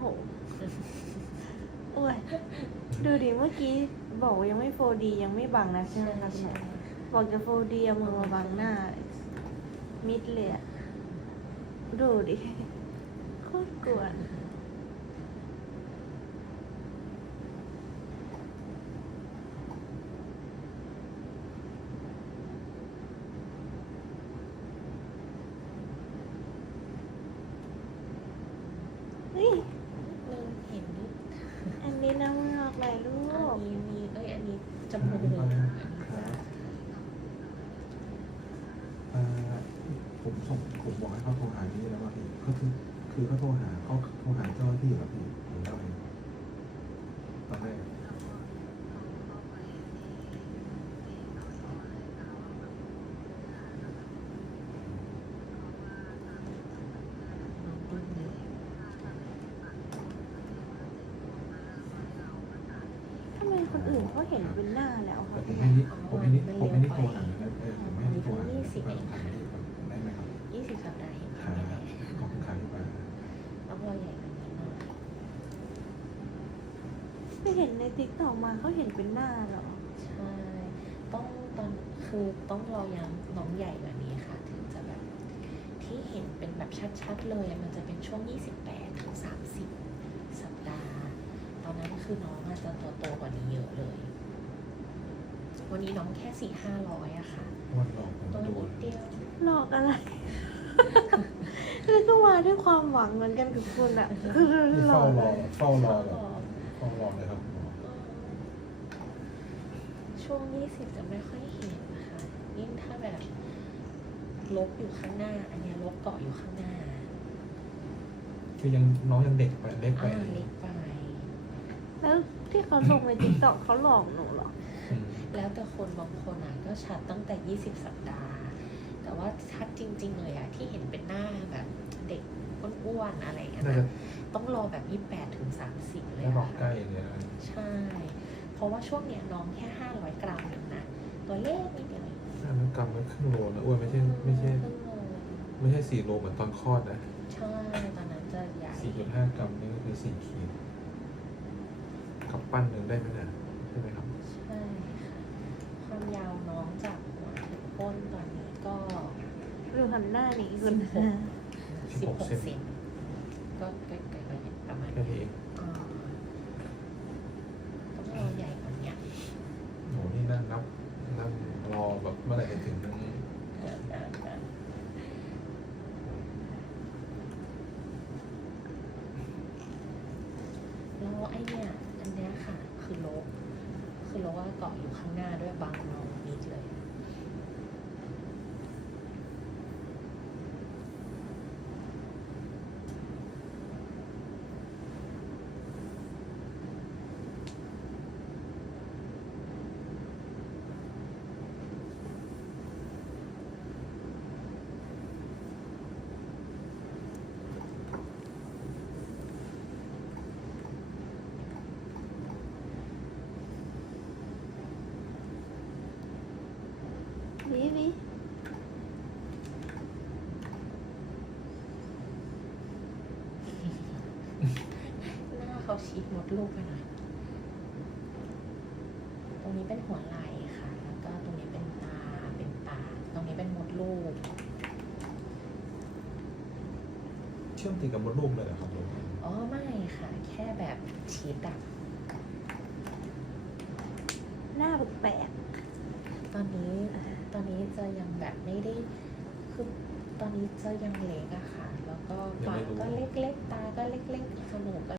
โอ้ยดูดิเมื่อกี้บอกว่ายังไม่ 4D ยังไม่บังนะใช่ไหมคะคุณหมอบอกจะ 4D เอามือมาบังหน้า มิดเลยอะดูดิโคตรกวนเฮ้ยเริ่มเห็นนิดอันนี้นะมือออกหลายรูอัปนนี้มีอันนี้จมูกผมบอกให้เขาโทรหาพี่แล้วว่าพี่ก็คือเขาโทรหาเจ้าหน้าที่เหรอพี่หรืออะไรตอนแรกทำไมคนอื่นเขาเห็นเป็นหน้าแล้วแต่คะผมไม่ได้โทรหานะผมไม่ได้โทรหาได้ไหมครับ 20 สัปดาห์เห็นไหมขาของขาที่มาต้องรอใหญ่กว่านี้หน่อยไปเห็นในติ๊กต็อกมาเขาเห็นเป็นหน้าเหรอใช่ต้องรอยังน้องใหญ่กว่านี้ค่ะ ถึงจะแบบที่เห็นเป็นแบบชัดๆเลยมันจะเป็นช่วง 28 ถึง 30 สัปดาห์ ตอนนั้นคือน้องอาจจะโตกว่านี้เยอะเลย วันนี้น้องแค่ 400-500อะค่ะวันหลอกผมตัวโดนินดเดียวหลอกอะไร คือก็มาด้วยความหวังเหมือนกันกับคุณอะคือหลอกเฝ้ารอเลยครับช่วง20จะไม่ค่อยเห็นนะคะยิ่งถ้าแบบลบอยู่ข้างหน้า อันเนี้ยลบเกาะอยู่ข้างหน้าคือน้องยังเด็กไปเล็กไปเล็กไปแล้วที่เขาลงในติ๊กต็อกเขาหลอกหนูเหรอแล้วแต่คนบางคนก็ชัดตั้งแต่ 20 สัปดาห์ แต่ว่าชัดจริงๆเลยที่เห็นเป็นหน้าแบบเด็กอ้วนๆอะไรอย่างเงี้ยน่าจะต้องรอแบบ 28 ถึง 30 เลยแล้วหลอกค่ะใกล้เลยนะใช่ เพราะว่าช่วงเนี้ยน้องแค่ 500 กรัมเองนะ ตัวเล็กนิดเดียว 500 กรัมก็ครึ่งโลนะอ้วนไม่ใช่ครึ่งโล 4 โลเหมือนตอนคลอดนะใช่ ตอนนั้นจะใหญ่ 4.5 กรัมนี่ก็คือ4 ขีดกับปั้นหนึ่งได้ไหมนะใช่ไหมครับใช่ค่ะ ความยาวน้องจากหัวถึงก้นตอนนี้ก็ดูหันหน้านี่คุณ 16 เซนเซนก็ใกล้ๆประมาณแค่นี้เองต้องรอใหญ่กว่านี้โหนี่นั่งรอแบบเมื่อไหร่จะถึงตรงนี้แล้วอันเนี้ยค่ะ คือโลกว่าเกาะอยู่ข้างหน้าด้วยบางน้องนิดเลยวิหน้าเขาชิดมดลูกไปหน่อย ตรงนี้เป็นหัวไหล่ค่ะ แล้วก็ตรงนี้เป็นตา เป็นปาก ตรงนี้เป็นมดลูกเชื่อมติดกับมดลูกเลยเหรอครับลุงอ๋อไม่ค่ะ แค่แบบชิดอะหน้าแปลกตอนนี้จะยังแบบไม่ได้ คือตอนนี้จะยังเล็กอะค่ะ แล้วก็ปากก็เล็กๆ ตาก็เล็กๆจมูกก็